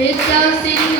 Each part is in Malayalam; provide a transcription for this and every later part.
Without sitting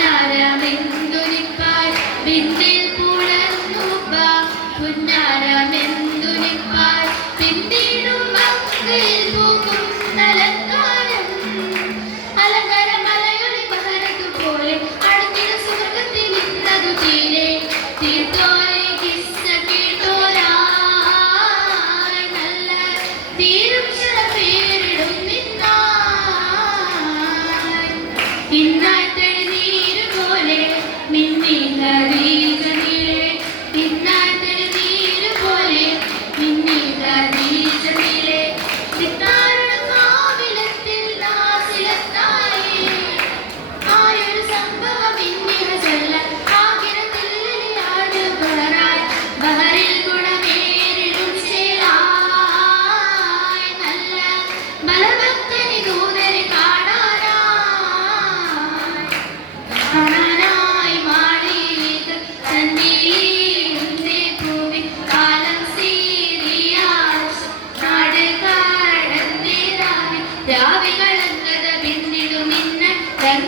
നാരാമെന്തുരിപ്പാൽ വിന്ദേ الذي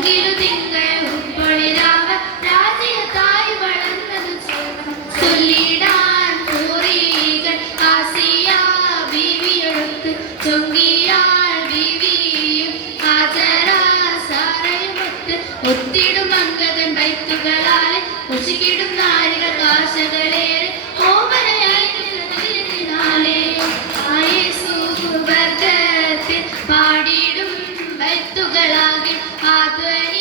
quiero Father.